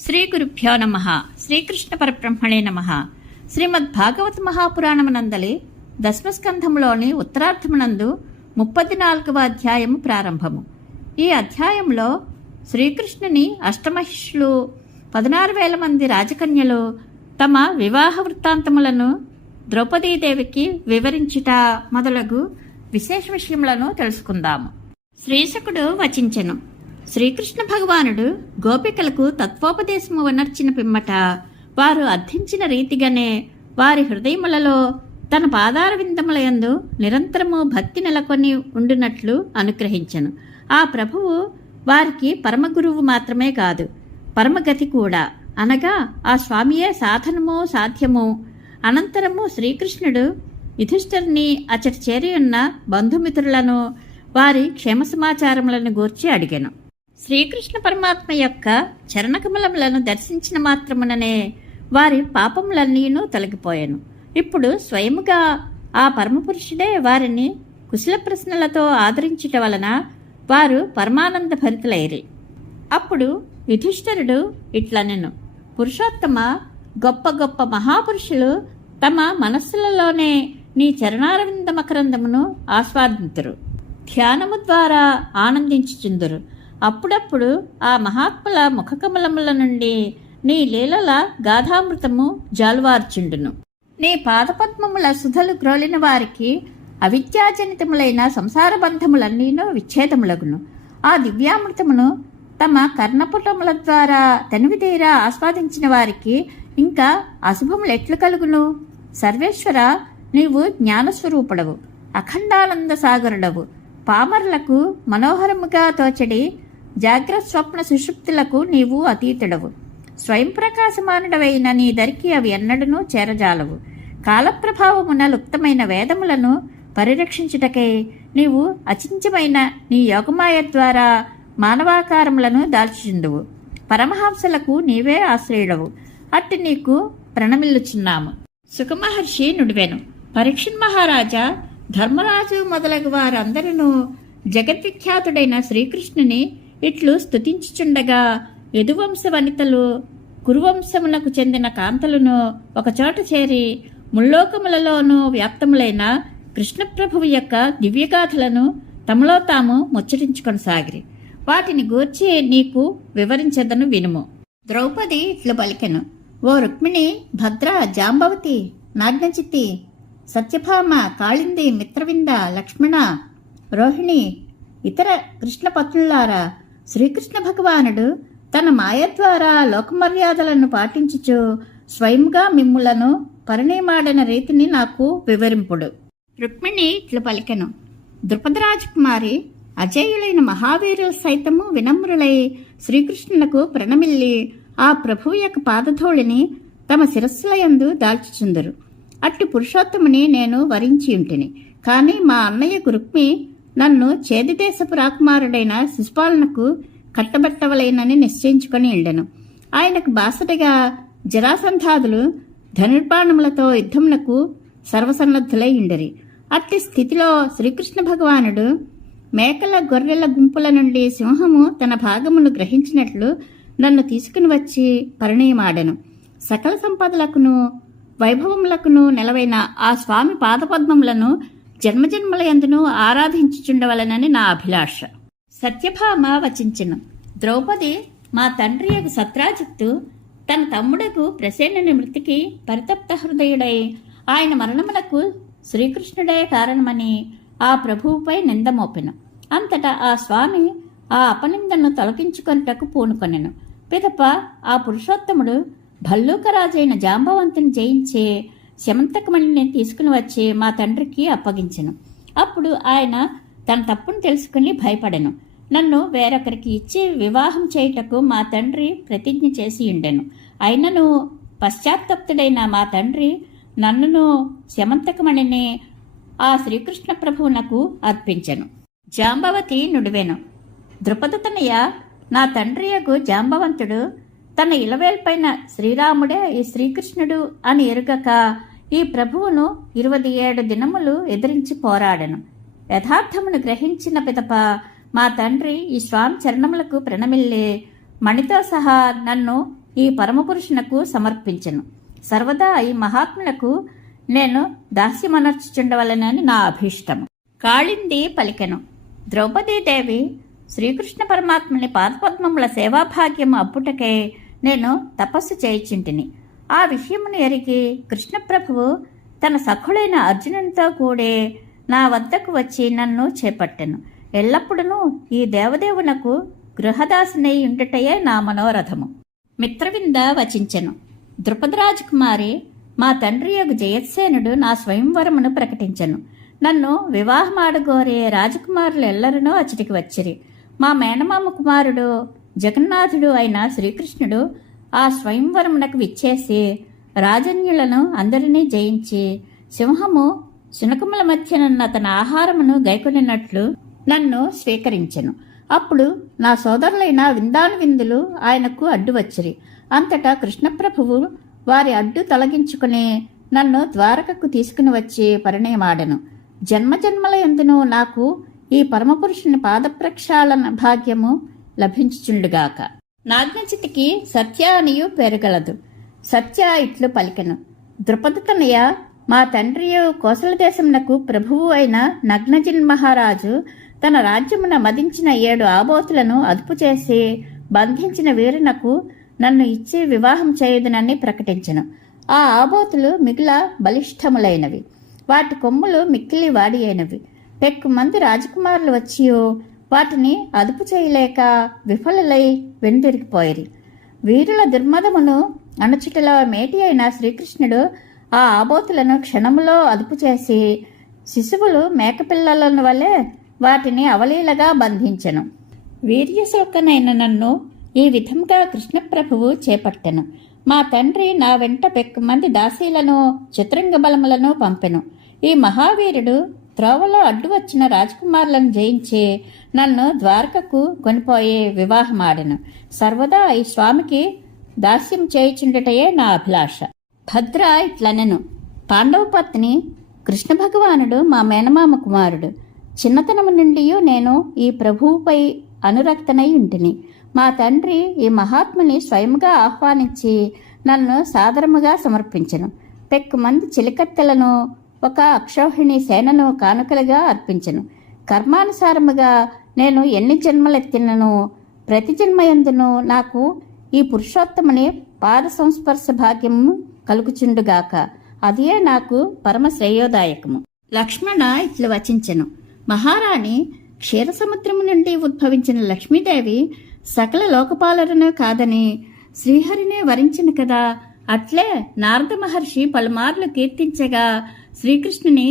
శ్రీ గురుభ్యో నమః. శ్రీకృష్ణ పరబ్రహ్మణే నమః. శ్రీమద్భాగవత మహాపురాణమునందలి దశమస్కంధములోని ఉత్తరార్థమునందు 34వ అధ్యాయము ప్రారంభము. ఈ అధ్యాయంలో శ్రీకృష్ణుని అష్టమహిషులు 16,000 మంది రాజకన్యలు తమ వివాహ వృత్తాంతములను ద్రౌపదీదేవికి వివరించుట మొదలగు విశేష విషయములను తెలుసుకుందాము. శ్రీశకుడు వచించెను. శ్రీకృష్ణ భగవానుడు గోపికలకు తత్వోపదేశము వనర్చిన పిమ్మట వారు అర్థించిన రీతిగానే వారి హృదయములలో తన పాదార విందములయందు నిరంతరము భక్తి నెలకొని ఉండునట్లు అనుగ్రహించెను. ఆ ప్రభువు వారికి పరమగురువు మాత్రమే కాదు, పరమగతి కూడా, అనగా ఆ స్వామియే సాధనము సాధ్యము. అనంతరము శ్రీకృష్ణుడు యుధిష్ఠిరుని అచట చేరియున్న బంధుమిత్రులను వారి క్షేమ సమాచారములను గూర్చి అడిగాను. శ్రీకృష్ణ పరమాత్మ యొక్క చరణకమలములను దర్శించిన మాత్రముననే వారి పాపములన్నీను తొలగిపోయాను. ఇప్పుడు స్వయముగా ఆ పరమపురుషుడే వారిని కుశల ప్రశ్నలతో ఆదరించుట వలన వారు పరమానంద భరితులైరి. అప్పుడు యుధిష్ఠిరుడు ఇట్లనెను: పురుషోత్తమ, గొప్ప గొప్ప మహాపురుషులు తమ మనస్సులలోనే నీ చరణారవింద మకరందమును ఆస్వాదింతురు, ధ్యానము ద్వారా ఆనందించుచుందురు. అప్పుడప్పుడు ఆ మహాత్ముల ముఖకమలముల నుండి నీ లీలల గాథామృతము జాలువార్చుండును. నీ పాదపద్మముల సుధలు గ్రోలిన వారికి అవిద్యాజనితములైన సంసార బంధములన్నీను విచ్ఛేదములగును. ఆ దివ్యామృతమును తమ కర్ణపుటముల ద్వారా తనివితీరా ఆస్వాదించిన వారికి ఇంకా అశుభములు ఎట్లు కలుగును? సర్వేశ్వర, నీవు జ్ఞానస్వరూపుడవు, అఖండానంద సాగరుడవు. పామరులకు మనోహరముగా తోచడి జాగ్రత్త స్వప్న సుషుప్తులకు నీవు అతీతుడవు. స్వయం ప్రకాశమానుడవైన నీ దరికి అవి ఎన్నడూ చేరజాలవు. కాలప్రభావమున లుప్తమైన వేదములను పరిరక్షించుటకై నీవు అచించమైన నీ యోగమాయ ద్వారా మానవాకారములను దాల్చుచుందువు. పరమహంసలకు నీవే ఆశ్రయుడవు. అట్టి నీకు ప్రణమిల్లుచున్నాము. సుఖమహర్షి నుడివెను: పరీక్షణ్ మహారాజా, ధర్మరాజు మొదలగు వారందరూ జగద్విఖ్యాతుడైన శ్రీకృష్ణుని ఇట్లు స్తుతించుచుండగా యదువంశ వనితలు కురువంశమునకు చెందిన కాంతలను ఒకచోట చేరి ముల్లోకములలోనూ వ్యాప్తములైన కృష్ణప్రభువు యొక్క దివ్యగాథలను తమలో తాము ముచ్చటించుకొనసాగిరి. వాటిని గూర్చి నీకు వివరించదను వినుము. ద్రౌపది ఇట్లు పలికెను: ఓ రుక్మిణి, భద్ర, జాంబవతి, నాగ్నచిత్తి, సత్యభామ, కాళింది, మిత్రవింద, లక్ష్మణ, రోహిణి, ఇతర కృష్ణపత్నులారా, శ్రీకృష్ణ భగవానుడు తన మాయ ద్వారా లోకమర్యాదలను పాటించుచు స్వయంగా మిమ్ములను పరిణయమాడిన రీతిని నాకు వివరింపుడు. రుక్మిణి ఇట్లు పలికెను: ద్రుపదరాజకుమారి, అజేయులైన మహావీరులు సైతము వినమ్రులై శ్రీకృష్ణునకు ప్రణమిల్లి ఆ ప్రభువు యొక్క పాదధూళిని తమ శిరస్సులయందు దాల్చుచుందరు. అట్టి పురుషోత్తముని నేను వరించి ఉంటిని. కానీ మా అన్నయ్య రుక్మి నన్ను చేదిదేశపు రాకుమారుడైన శిశుపాలనకు కట్టబెట్టవలేనని నిశ్చయించుకొని వెళ్ళెను. ఆయనకు బాసటగా జరాసంధాదులు ధనుర్బాణములతో యుద్ధమునకు సర్వసన్నద్ధులై ఉండరి. అట్టి స్థితిలో శ్రీకృష్ణ భగవానుడు మేకల గొర్రెల గుంపుల నుండి సింహము తన భాగమును గ్రహించినట్లు నన్ను తీసుకుని వచ్చి పరిణయమాడెను. సకల సంపదలకును వైభవములకును నెలవైన ఆ స్వామి పాదపద్మములను జన్మజన్మలయందును ఆరాధించుచుండవలనని నా అభిలాష. సత్యభామ వచించెను: ద్రౌపది, మా తండ్రి యొక్క సత్రాజిత్తు తన తమ్ముడకు ప్రసేనుని మృతికి పరితప్త హృదయుడై ఆయన మరణమునకు శ్రీకృష్ణుడే కారణమని ఆ ప్రభువుపై నిందమోపెను. అంతటా ఆ స్వామి ఆ అపనిందను తొలగించుకొనుటకు పూనుకొనెను. పిదప ఆ పురుషోత్తముడు భల్లూకరాజైన జాంబవంతుని జయించి శమంతకమణిని తీసుకుని వచ్చి మా తండ్రికి అప్పగించెను. అప్పుడు ఆయన తన తప్పును తెలుసుకుని భయపడెను. నన్ను వేరొకరికి ఇచ్చి వివాహం చేయుటకు మా తండ్రి ప్రతిజ్ఞ చేసి ఉండెను. అయినను పశ్చాత్తప్తుడైన మా తండ్రి నన్నును శమంతకమణిని ఆ శ్రీకృష్ణ ప్రభువునకు అర్పించెను. జాంబవతి నుడివెను: ద్రుపదతనయ, నా తండ్రియగు జాంబవంతుడు తన ఇలవేల్పైన శ్రీరాముడే ఈ శ్రీకృష్ణుడు అని ఎరుగక ఈ ప్రభువును 27 దినములు ఎదిరించి పోరాడెను. యథార్థమును గ్రహించిన పిదప మా తండ్రి ఈ స్వామి చరణములకు ప్రణమిల్లి మణితో సహా నన్ను ఈ పరమపురుషునకు సమర్పించెను. సర్వదా ఈ మహాత్ములకు నేను దాస్యమనర్చుచుండవలనని నా అభీష్టము. కాళింది పలికెను. ద్రౌపదీదేవి శ్రీకృష్ణ పరమాత్మని పాదపద్మముల సేవాభాగ్యము అప్పుటకే నేను తపస్సు చేయుచుంటిని. ఆ విషయమును ఎరిగి కృష్ణప్రభువు తన సఖుడైన అర్జునునితో కూడే నా వద్దకు వచ్చి నన్ను చేపట్టెను. ఎల్లప్పుడూ ఈ దేవదేవునకు గృహదాసినై ఉండుటయే నా మనోరథము. మిత్రవింద వచించెను. ద్రుపదరాజకుమారి, మా తండ్రి యొక్క జయత్సేనుడు నా స్వయంవరమును ప్రకటించెను. నన్ను వివాహమాడగోరే రాజకుమారులు ఎల్లరనూ అచ్చటికి వచ్చిరి. మా మేనమామ కుమారుడు జగన్నాథుడు అయిన శ్రీకృష్ణుడు ఆ స్వయంవరమునకు విచ్చేసి రాజన్యులను అందరినీ జయించి సింహము శునకముల మధ్యనున్న తన ఆహారమును గైకొనినట్లు నన్ను స్వీకరించెను. అప్పుడు నా సోదరులైన విందాను విందులు ఆయనకు అడ్డు వచ్చిరి. అంతటా కృష్ణప్రభువు వారి అడ్డు తొలగించుకుని నన్ను ద్వారకకు తీసుకుని వచ్చి పరిణయమాడెను. జన్మజన్మల యందును నాకు ఈ పరమపురుషుని పాదప్రక్షాళన భాగ్యము లభించుచుండుగాక. నాజ్ఞచితికి సత్య అనియు పేరుగలదు. సత్య ఇట్లు పలికెను. ద్రుపదతనయ, మా తండ్రియు కోసల దేశమునకు ప్రభువు అయిన నగ్నజిన్ మహారాజు తన రాజ్యమున మదించిన 7 ఆబోతులను అదుపు చేసి బంధించిన వీరునకు నన్ను ఇచ్చి వివాహం చేయుదునని ప్రకటించెను. ఆ ఆబోతులు మిగిల బలిష్టములైనవి, వాటి కొమ్ములు మిక్కిలి వాడి అయినవి. పెక్కుమంది రాజకుమారులు వచ్చి వాటిని అదుపు చేయలేక విఫలులై వెనుదిరిగిపోయిరి. వీరుల దుర్మదమును అణచుటలో మేటి అయిన శ్రీకృష్ణుడు ఆ ఆబోతులను క్షణములో అదుపు చేసి శిశువులు మేకపిల్లలను వలె వాటిని అవలీలగా బంధించెను. వీర్యశోకనైన నన్ను ఈ విధంగా కృష్ణప్రభువు చేపట్టెను. మా తండ్రి నా వెంట పెక్కుమంది దాసీలను చతురంగ బలములను పంపెను. ఈ మహావీరుడు త్రోవలో అడ్డు వచ్చిన రాజకుమారులను జయించి నన్ను ద్వారకకు కొనిపోయి వివాహమాడెను. సర్వదా ఈ స్వామికి దాస్యం చేయుచుండటయే నా అభిలాష. భద్ర ఇట్లనెను. పాండవ పత్ని కృష్ణ భగవానుడు మా మేనమామ కుమారుడు. చిన్నతనము నుండి నేను ఈ ప్రభువుపై అనురక్తనై ఉంటిని. మా తండ్రి ఈ మహాత్ముని స్వయముగా ఆహ్వానించి నన్ను సాదరముగా సమర్పించెను. పెక్కుమంది చిలికత్తెలను ఒక అక్షౌహిణి సేనను కానుకలుగా అర్పించెను. కర్మానుసారముగా నేను ఎన్ని జన్మలెత్తినను ప్రతి జన్మయందును నాకు ఈ పురుషోత్తముని పాద సంస్పర్శ భాగ్యము కలుగుచుండుగాక. అదే నాకు పరమ శ్రేయోదాయకము. లక్ష్మణ ఇట్లు వచించెను. మహారాణి, క్షీరసముద్రము నుండి ఉద్భవించిన లక్ష్మీదేవి సకల లోకపాలరను కాదని శ్రీహరినే వరించిన కదా. అట్లే నారద మహర్షి పలుమార్లు కీర్తించగా శ్రీకృష్ణుని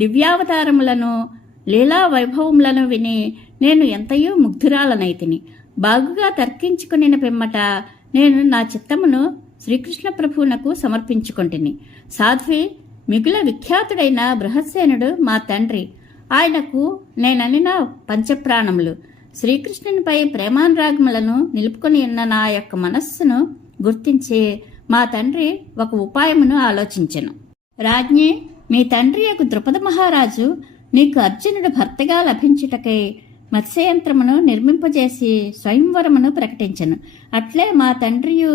దివ్యావతారములను లీలా వైభవములను విని నేను ఎంతయో ముగ్ధురాలనైతిని. బాగుగా తర్కించుకుని పిమ్మట నేను నా చిత్తమును శ్రీకృష్ణ ప్రభువునకు సమర్పించుకొంటిని. సాధ్వి, మిగుల విఖ్యాతుడైన బృహత్సేనుడు మా తండ్రి. ఆయనకు నేననిన పంచప్రాణములు. శ్రీకృష్ణునిపై ప్రేమానురాగములను నిలుపుకొని ఉన్న నా యొక్క మనస్సును గుర్తించి మా తండ్రి ఒక ఉపాయమును ఆలోచించెను. రాజ్ఞి, మీ తండ్రి యొక్క ద్రుపద మహారాజు నీకు అర్జునుడు భర్తగా లభించుటకై మత్స్యయంత్రమును నిర్మింపజేసి స్వయంవరమును ప్రకటించెను. అట్లే మా తండ్రియు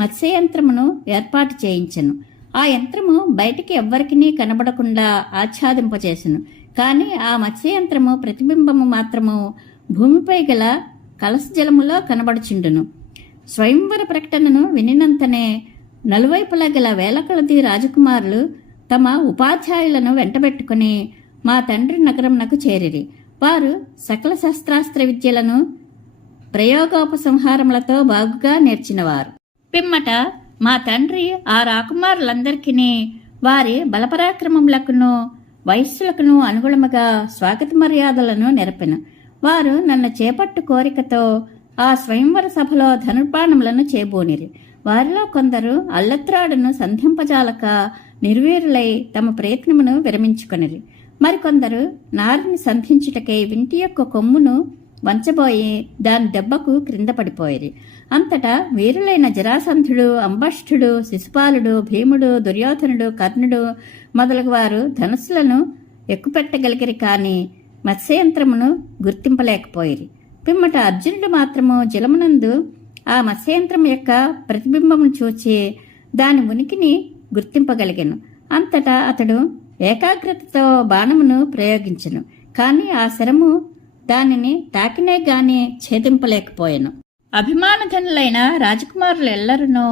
మత్స్యయంత్రమును ఏర్పాటు చేయించెను. ఆ యంత్రము బయటికి ఎవ్వరికీ కనబడకుండా ఆచ్ఛాదింపచేసెను. కాని ఆ మత్స్యయంత్రము ప్రతిబింబము మాత్రము భూమిపై గల కలసజలములో కనబడుచుండును. స్వయంవర ప్రకటనను వినినంతనే నలువైపులా గల వేల కొలది రాజకుమారులు తమ ఉపాధ్యాయులను వెంటబెట్టుకుని మా తండ్రి నగరమునకు చేరిరి. వారు సకల శస్త్రాస్త్ర విద్యలను ప్రయోగోపసంహారములతో బాగుగా నేర్చినవారు. పిమ్మట మా తండ్రి ఆ రాకుమారులందరికీ వారి బలపరాక్రమములకును వయస్సులకును అనుగుణముగా స్వాగత మర్యాదలను నెరపెను. వారు నన్ను చేపట్టు కోరికతో ఆ స్వయంవర సభలో ధనుర్బాణములను చేబూనిరి. వారిలో కొందరు అల్లత్రాడును సంధింపజాలక నిర్వీరులై తమ ప్రయత్నమును విరమించుకొనిరి. మరికొందరు నారిని సంధించుటకై వింటి యొక్క కొమ్మును వంచబోయి దాని దెబ్బకు క్రింద పడిపోయిరి. అంతటా వీరులైన జరాసంధుడు, అంబష్ఠుడు, శిశుపాలుడు, భీముడు, దుర్యోధనుడు, కర్ణుడు మొదలగు వారు ధనుస్సులను ఎక్కుపెట్టగలిగిరి. కాని మత్స్యయంత్రమును గుర్తింపలేకపోయిరి. పిమ్మట అర్జునుడు మాత్రము జలమునందు ఆ మత్స్యంత్రం యొక్క ప్రతిబింబమును చూచి దాని ఉనికిని గుర్తింపగలిగాను. అంతటా అతడు ఏకాగ్రతతో బాణమును ప్రయోగించెను. కాని ఆ శరము దానిని తాకినే గాని ఛేదింపలేకపోయాను. అభిమానధనులైన రాజకుమారులెల్లరూ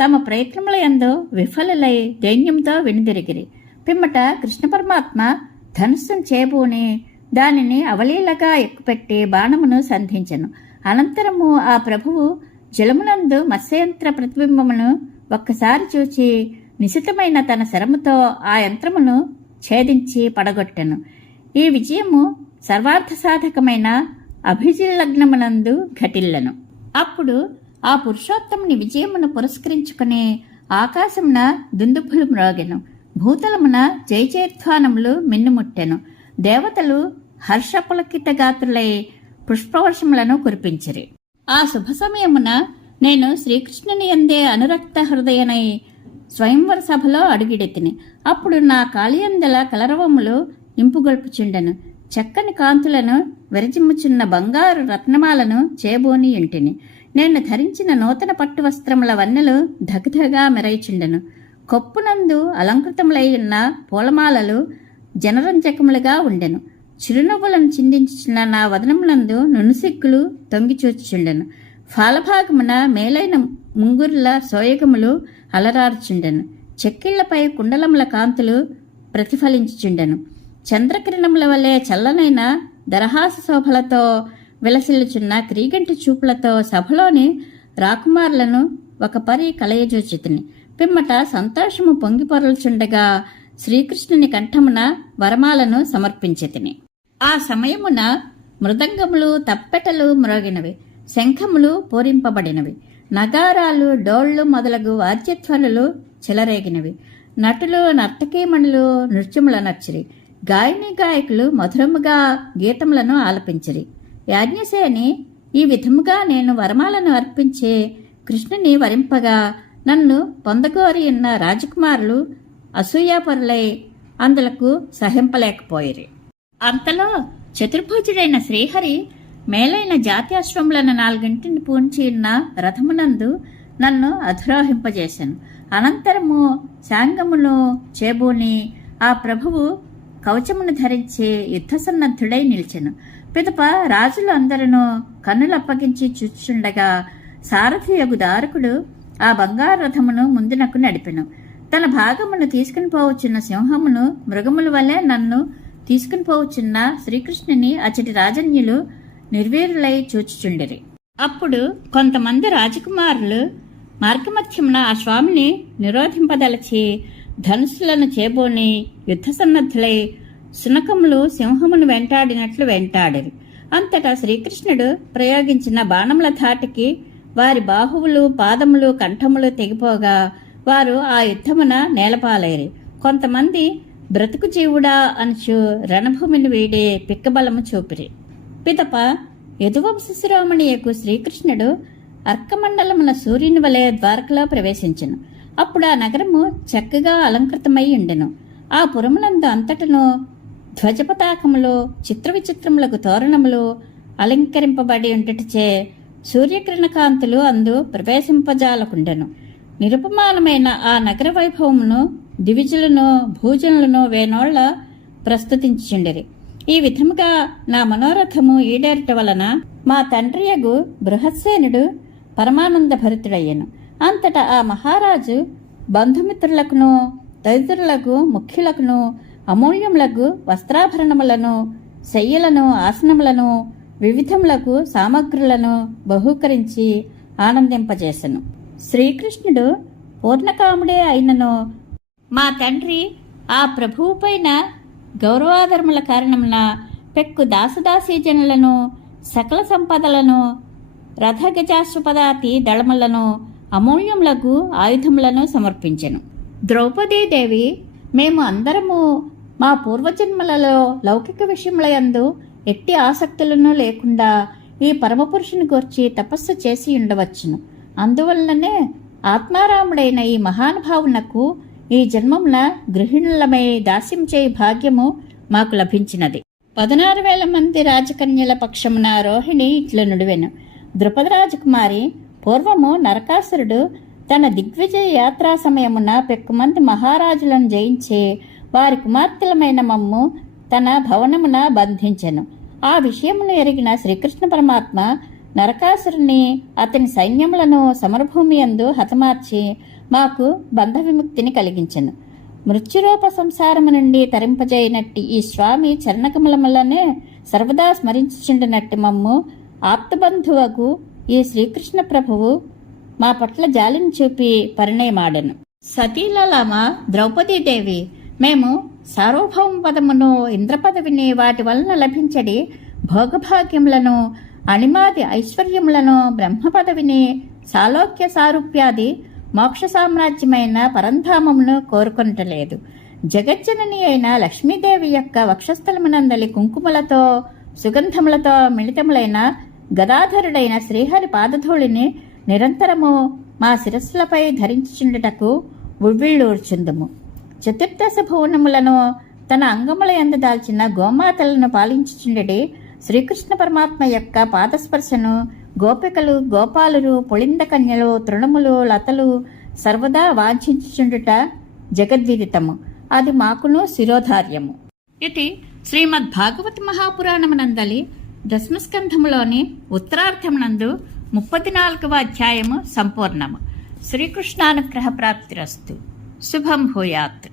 తమ ప్రయత్నముల యందు విఫలులై దైన్యంతో వెనుదిరిగిరి. పిమ్మట కృష్ణ పరమాత్మ ధనుస్సును చేబూని దానిని అవలీలగా ఎక్కుపెట్టి బాణమును సంధించెను. అనంతరము ఆ ప్రభువు జలమునందు మత్స్యయంత్ర ప్రతిబింబమును ఒక్కసారి చూచి నిశితమైన తన శరముతో ఆ యంత్రమును ఛేదించి పడగొట్టెను. ఈ విజయము సర్వార్థ సాధకమైన అభిజిల్లగ్నమునందు ఘటిల్లెను. అప్పుడు ఆ పురుషోత్తముని విజయమును పురస్కరించుకుని ఆకాశమున దుందుభులు మ్రోగెను. భూతలమున జయజయధ్వానములు మిన్నుముట్టెను. దేవతలు హర్షపులకితగాత్రులై పుష్పవర్షములను కురిపించిరి. ఆ శుభ సమయమున నేను శ్రీకృష్ణుని యందే అనురక్త హృదయనై స్వయంవర సభలో అడుగిడెతిని. అప్పుడు నా కాళియందల కలరవములు ఇంపుగొల్పుచుండెను. చక్కని కాంతులను విరజిమ్ముచున్న బంగారు రత్నమాలను చేబోని ఇంటిని. నేను ధరించిన నూతన పట్టు వస్త్రముల వన్నెలు ధగధగా మెరయిచుండెను. కొప్పునందు అలంకృతములై ఉన్న పూలమాలలు జనరంజకములుగా ఉండెను. చిరునవ్వులను చిందించుచున్న నా వదనములందు నునుసిగ్గులు తొంగిచూచుచుండెను. ఫాలభాగమున మేలైన ముంగుర్ల సోయగములు అలరారుచుండెను. చెక్కిళ్లపై కుండలముల కాంతులు ప్రతిఫలించుచుండెను. చంద్రకిరణముల వలె చల్లనైన దరహాస శోభలతో విలసిల్లుచున్న క్రీగంటి చూపులతో సభలోని రాకుమారులను ఒక పరి కలయజూచితిని. పిమ్మట సంతోషము పొంగిపొరలుచుండగా శ్రీకృష్ణుని కంఠమున వరమాలను సమర్పించితిని. ఆ సమయమున మృదంగములు తప్పెటలు మ్రోగినవి, శంఖములు పూరింపబడినవి, నగారాలు డోళ్లు మొదలగు వాద్యధ్వనులు చెలరేగినవి. నటులు నర్తకీమణులు నృత్యముల నర్చిరి. గాయని గాయకులు మధురముగా గీతములను ఆలపించిరి. యాజ్ఞసేని ఈ విధముగా నేను వరమాలను అర్పించే కృష్ణుని వరింపగా నన్ను పొందగోరి ఉన్న రాజకుమారులు అసూయాపరులై అందులకు సహింపలేకపోయిరి. అంతలో చతుర్భుజుడైన శ్రీహరి మేలైన జాత్యాశ్వములను 4 పూంచి ఉన్న రథమునందు నన్ను అధిరోహింపజేశాను. అనంతరము శాంగమును చేబూని ఆ ప్రభువు కవచమును ధరించి యుద్ధసన్నద్ధుడై నిలిచెను. పిదప రాజులు అందరూ కన్నులప్పగించి చూచుండగా సారథియగు దారకుడు ఆ బంగారు రథమును ముందునకు నడిపెను. తన భాగమును తీసుకుని పోవచ్చున్న సింహమును మృగముల వలె నన్ను తీసుకుని పోవచ్చున్న శ్రీకృష్ణుని అచటి రాజన్యులు నిర్వీరులై చూచుచుండిరి. అప్పుడు కొంతమంది రాజకుమారులు మార్గమధ్యమున ఆ స్వామిని నిరోధింపదలచి ధనుస్సులను చేబోని యుద్ధసన్నద్ధులై సునకములు సింహమును వెంటాడినట్లు వెంటాడిరి. అంతటా శ్రీకృష్ణుడు ప్రయోగించిన బాణముల ధాటికి వారి బాహువులు పాదములు కంఠములు తెగిపోగా వారు ఆ యుద్ధమున నేలపాలైరి. కొంతమంది బ్రతుకు జీవుడా అనుచు రణభూమిని వీడి పిక్కబలము చూపిరి. పిదప యదువంశశిరోమణియకు శ్రీకృష్ణుడు అర్కమండలమున సూర్యుని వలె ద్వారకలో ప్రవేశించెను. అప్పుడు ఆ నగరము చక్కగా అలంకృతమై ఉండెను. ఆ పురమునందు అంతటను ధ్వజపతాకములు చిత్రవిచిత్రములకు తోరణములు అలంకరింపబడి ఉంటటిచే సూర్యకిరణకాంతులు అందు ప్రవేశింపజాలకుండెను. నిరుపమానమైన ఆ నగర వైభవమును దివిజులను భూజనులను వేనోళ్ల ప్రస్తుతించుచుండిరి. ఈ విధముగా నా మనోరథము ఈడేరట వలన మా తండ్రియగు బృహత్సేనుడు పరమానంద భరితుడయ్యను. అంతటా ఆ మహారాజు బంధుమిత్రులకును తదితరులకు ముఖ్యులకును అమూల్యములకు వస్త్రాభరణములను శయ్యలను ఆసనములను వివిధములకు సామగ్రులను బహూకరించి ఆనందింపజేసెను. శ్రీకృష్ణుడు పూర్ణకాముడే అయినను మా తండ్రి ఆ ప్రభువుపైన గౌరవాధర్ముల కారణమున పెక్కు దాసదాసీజనులను సకల సంపదలను రథగజాశ్వపదాతి దళములను అమూల్యములకు ఆయుధములను సమర్పించెను. ద్రౌపదీదేవి మేము అందరము మా పూర్వజన్మలలో లౌకిక విషయములయందు ఎట్టి ఆసక్తులను లేకుండా ఈ పరమపురుషుని గూర్చి తపస్సు చేసి ఉండవచ్చును. అందువలననే ఆత్మారాముడైన ఈ మహానుభావునకు ఈ జన్మమున గృహిణులమై దాస్యం చేయి భాగ్యము మాకు లభించినది. 16,000 మంది రాజకన్యల పక్షమున రోహిణి ఇట్లు నుడివెను. ద్రుపద రాజకుమారి పూర్వము నరకాసురుడు తన దిగ్విజయ యాత్రా సమయమున పెక్కుమంది మహారాజులను జయించి వారి కుమార్తెలమైన మమ్ము తన భవనమున బంధించెను. ఆ విషయమును ఎరిగిన శ్రీకృష్ణ పరమాత్మ నరకాసురుని అతని సైన్యములను సమరభూమి యందు హతమార్చి మాకు బంధ విముక్తిని కలిగించెను. మృత్యురూప సంసారము నుండి తరింపజేయనట్టి ఈ స్వామి చరణకమలములనే సర్వదా స్మరించుచుండినట్టి మమ్ము ఆప్తబంధువకు ఈ శ్రీకృష్ణ ప్రభువు మా పట్ల జాలిని చూపి పరిణయమాడెను. సతీలలామ ద్రౌపదీదేవి, మేము సార్వభౌమ పదమును ఇంద్రపదవిని వాటి వలన లభించడి భోగభాగ్యములను అణిమాది ఐశ్వర్యములను బ్రహ్మ పదవిని సాలోక్య సారూప్యాది మోక్ష సామ్రాజ్యమైన పరంధామమును కోరుకొనటలేదు. జగజ్జనని అయిన లక్ష్మీదేవి యొక్క వక్షస్థలమునందలి కుంకుమలతో సుగంధములతో మిళితములైన గదాధరుడైన శ్రీహరి పాదధూళిని నిరంతరము మా శిరస్సులపై ధరించుచుండుటకు ఉవ్విళ్ళూర్చుందుము. చతుర్దశ భువనములను తన అంగముల యందు దాల్చిన గోమాతలను పాలించుచుండెడి శ్రీకృష్ణ పరమాత్మ యొక్క పాదస్పర్శను గోపికలు, గోపాలురు, పుళింద కన్యలు, తృణములు, లతలు సర్వదా వాంఛించుచుండుట జగద్విదితము. అది మాకును శిరోధార్యము. ఇది శ్రీమద్భాగవత మహాపురాణమునందలి దశమస్కంధములోని ఉత్తరార్థమునందు 34వ అధ్యాయము సంపూర్ణము. శ్రీకృష్ణానుగ్రహ ప్రాప్తిరస్తు. శుభం భూయాత్.